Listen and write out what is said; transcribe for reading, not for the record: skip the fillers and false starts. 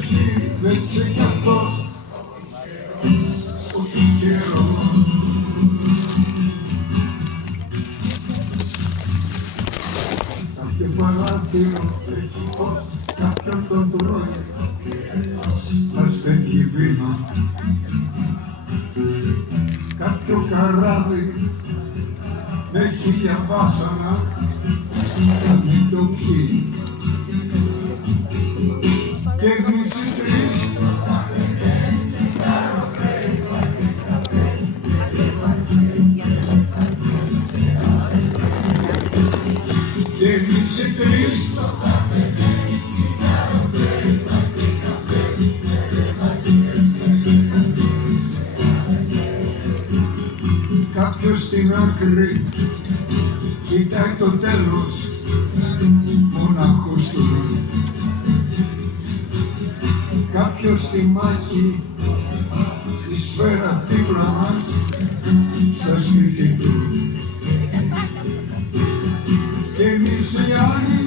ξύπνησε κι αυτός όχι καιρό. Κάποιο παράθυρο έχει φως, κάποιον τον τρώει, μας έχει βήμα. Κάποιο καράβι με χίλια βάσανα θα μην το πιει. Και εμείς οι τρεις και εμείς οι τρεις κάποιος στην άκρη κοιτάει το τέλος μοναχός του. Κάποιος στη μάχη η σφαίρα δίπλα μας στα στήθη του. Και εμείς οι άλλοι